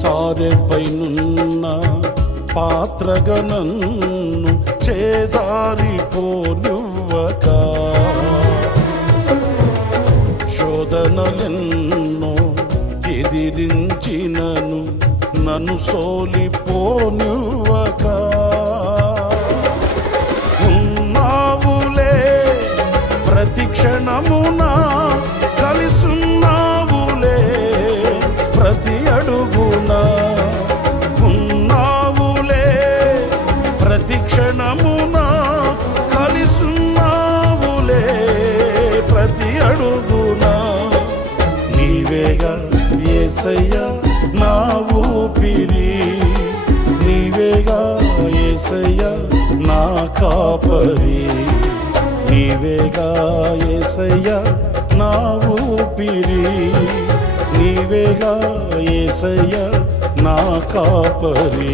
సారెపైనున్న పాత్రగా నన్ను చేజారిపోనివ్వక, శోధనలెన్నో ఎదిరించినను నన్ను సోలిపోనివ్వక, ఉన్నావులే ప్రతి క్షణమున, కలిసున్నావులే ప్రతి అడుగున, ఉన్నావులే ప్రతి క్షణమున, కలిసున్నావులే ప్రతి అడుగున. నీవేగా యేసయ్యా నా ఊపిరి, నీవేగా యేసయ్యా నా కాపరి, నీవేగా యేసయ్యా నా ఊపిరి, నీవేగా యేసయ్యా నా కాపరి.